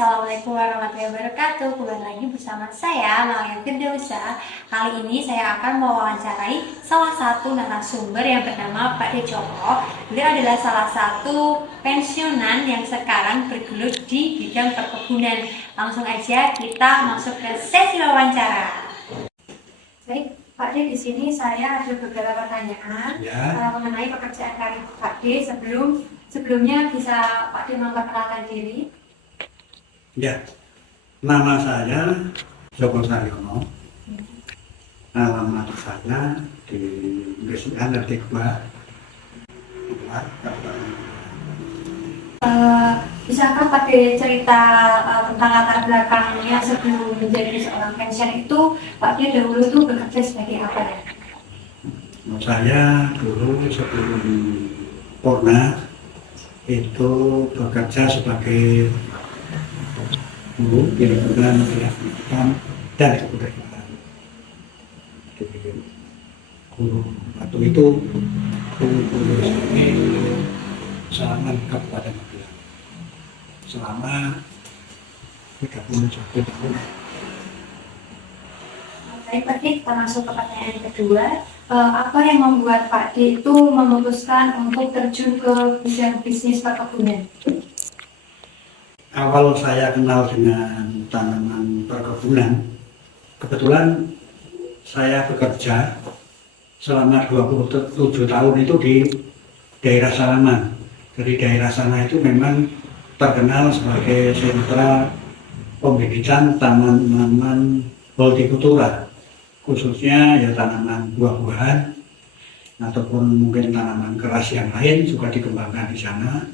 Assalamualaikum warahmatullahi wabarakatuh. Kembali lagi bersama saya, Malia Firdausa. Kali ini saya akan mewawancarai salah satu narasumber yang bernama Pak De Joko. Beliau adalah salah satu pensiunan yang sekarang bergelut di bidang perkebunan. Langsung aja kita masuk ke sesi wawancara. Baik, Pak De, di sini saya ada beberapa pertanyaan mengenai pekerjaan karir Pak De. Sebelumnya bisa Pak De memperkenalkan diri? Ya, nama saya Joko Saryono. Alamat saya di Gresik Tikba. Bisakah Pak De cerita tentang latar belakangnya sebelum menjadi seorang pensiun itu, Pak De dahulu itu bekerja sebagai apa ya? Saya dulu sebelum Pornas itu bekerja sebagai guru di lingkungan pendidikan dan kebudayaan. Guru waktu itu guru ini selama Kabupaten Magelang selama 37 tahun. Baik Pak De, kita masuk ke pertanyaan kedua. Apa yang membuat Pak De itu memutuskan untuk terjun ke bidang bisnis perkebunan? Awal saya kenal dengan tanaman perkebunan, kebetulan saya bekerja selama 27 tahun itu di daerah Salaman. Jadi daerah sana itu memang terkenal sebagai sentra pembibitan tanaman hortikultura, khususnya ya tanaman buah-buahan ataupun mungkin tanaman keras yang lain juga dikembangkan di sana.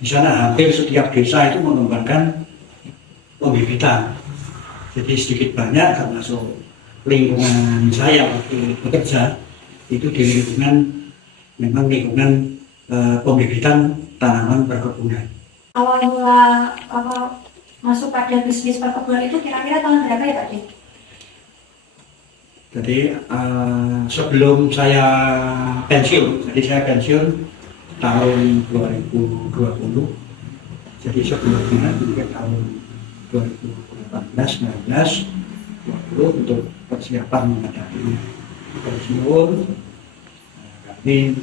Di sana hampir setiap desa itu mengembangkan pembibitan. Jadi sedikit banyak termasuk lingkungan saya waktu bekerja itu di memang lingkungan pembibitan tanaman perkebunan. Awal mula masuk pada bisnis perkebunan itu kira-kira tahun berapa ya Pak De? Jadi sebelum saya pensiun, saya pensiun tahun 2020, jadi sebelumnya juga tahun 2018, 19, 20 untuk persiapan menghadapi pensiun. Kami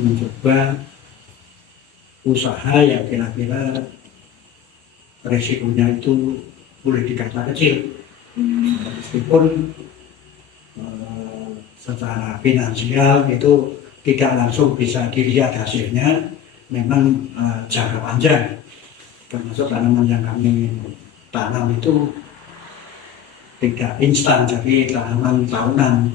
mencoba usaha yang kira-kira resikonya itu boleh dikata kecil, meskipun secara finansial itu tidak langsung bisa dilihat hasilnya, memang jangka panjang. Termasuk tanaman yang kami tanam itu tidak instan, jadi tanaman tahunan.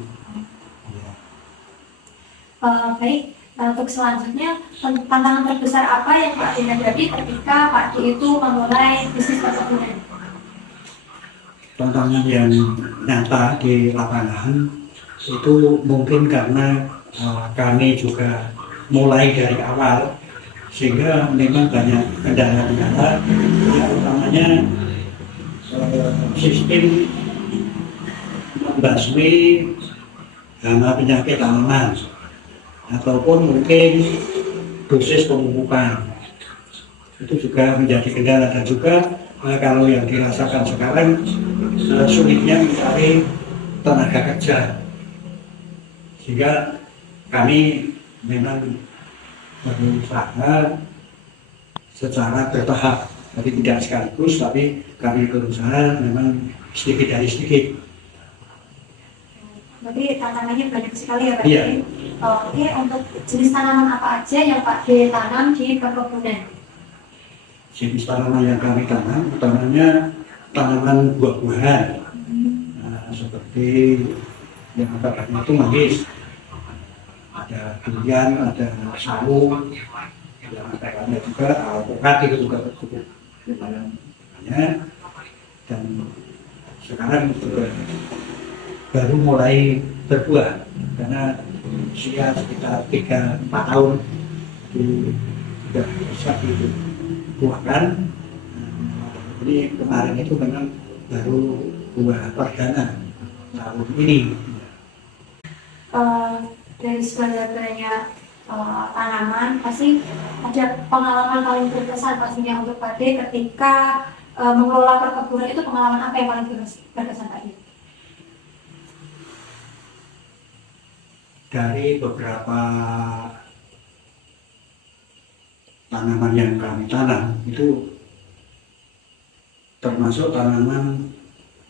Baik, untuk selanjutnya tantangan terbesar apa yang Pak De hadapi ketika Pak De itu memulai bisnis perkebunan? Tantangan yang nyata di lapangan itu mungkin karena kami juga mulai dari awal, sehingga memang banyak kendala-kendala, yang utamanya sistem membasmi hama penyakit tanaman ataupun mungkin dosis pemupukan itu juga menjadi kendala. Dan juga kalau yang dirasakan sekarang sulitnya mencari tenaga kerja, sehingga kami memang berusaha secara bertahap, tapi tidak sekaligus, tapi kami berusaha memang sedikit demi sedikit. Berarti tantangannya banyak sekali ya Pak Iya. De? Oke, untuk jenis tanaman apa aja yang Pak De tanam di perkebunan? Jenis tanaman yang kami tanam utamanya tanaman buah-buahan, seperti yang katanya itu manggis, ada durian, ada sawo, yang katanya juga alpukat, itu juga cukup lumayan banyak. Dan sekarang juga baru mulai berbuah karena usia sekitar 3-4 tahun sudah bisa dibuahkan. Jadi kemarin itu memang baru buah perdana tahun ini. Dari segala-galanya tanaman, pasti ada pengalaman paling berkesan pastinya untuk Pak De ketika mengelola perkebunan itu pengalaman apa yang paling berkesan Pak Dio? Dari beberapa tanaman yang kami tanam itu termasuk tanaman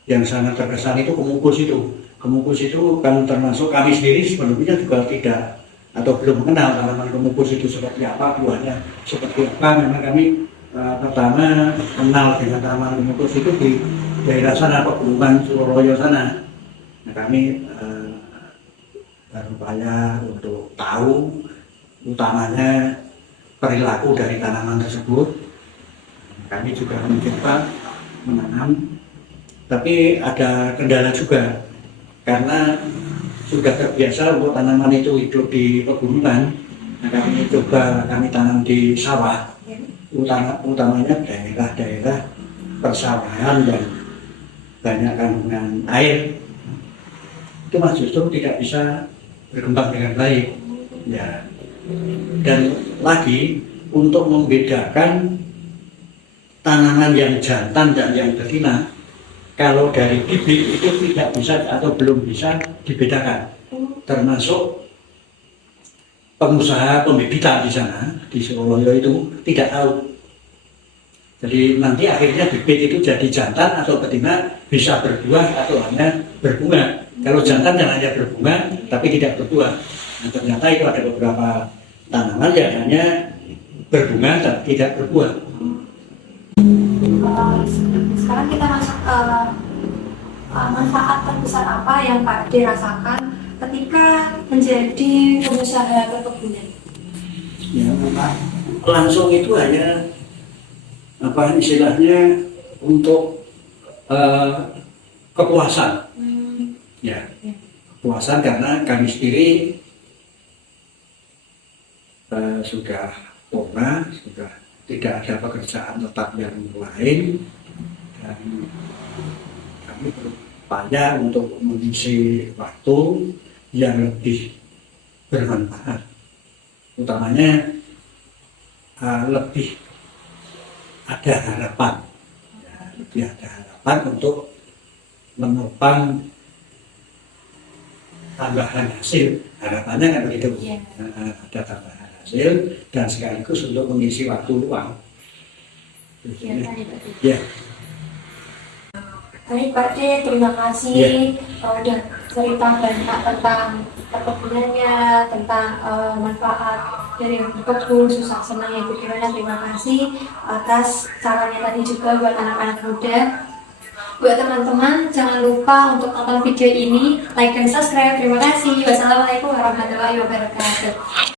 yang sangat terkesan itu kemukus itu. Kemukus itu kan termasuk kami sendiri sebelumnya juga tidak atau belum mengenal tanaman kemukus itu seperti apa, buahnya seperti apa. Memang kami pertama kenal dengan tanaman kemukus itu di daerah sana, Pegunungan Suroloyo sana. Nah, kami berupaya untuk tahu utamanya perilaku dari tanaman tersebut. Kami juga mencoba menanam, tapi ada kendala juga karena sudah terbiasa untuk tanaman itu hidup di pegunungan. Nah, kami coba kami tanam di sawah, utamanya daerah-daerah persawahan dan banyak kandungan air. Itu mas justru tidak bisa berkembang dengan baik. Ya. Dan lagi untuk membedakan tanaman yang jantan dan yang betina, kalau dari bibit itu tidak bisa atau belum bisa dibedakan. Termasuk pengusaha pembibitan di sana, di Suroloyo itu tidak tahu. Jadi nanti akhirnya bibit itu jadi jantan atau betina, bisa berbuah atau hanya berbunga. Kalau jantan yang hanya berbunga tapi tidak berbuah. Nah, ternyata itu ada beberapa tanaman yang hanya berbunga dan tidak berbuah. Sekarang kita masuk ke manfaat terbesar apa yang Pak dirasakan ketika menjadi pengusaha perkebunan? Ya, langsung itu hanya apa istilahnya untuk kepuasan. Ya, kepuasan karena kami sendiri sudah purna, sudah tidak ada pekerjaan tetap yang lain, dan kami berupaya untuk mengisi waktu yang lebih bermanfaat, utamanya lebih ada harapan, ya, lebih ada harapan untuk menopang tambahan hasil. Harapannya kan begitu, ada tambahan hasil dan sekaligus untuk mengisi waktu luang. Ya. Baik Pak D, terima kasih sudah cerita banyak tentang perkebunannya, tentang manfaat dari berkebun, susah senangnya itu gimana. Terima kasih atas sarannya tadi juga buat anak-anak muda. Buat teman-teman, jangan lupa untuk tonton video ini, like dan subscribe. Terima kasih. Wassalamualaikum warahmatullahi wabarakatuh.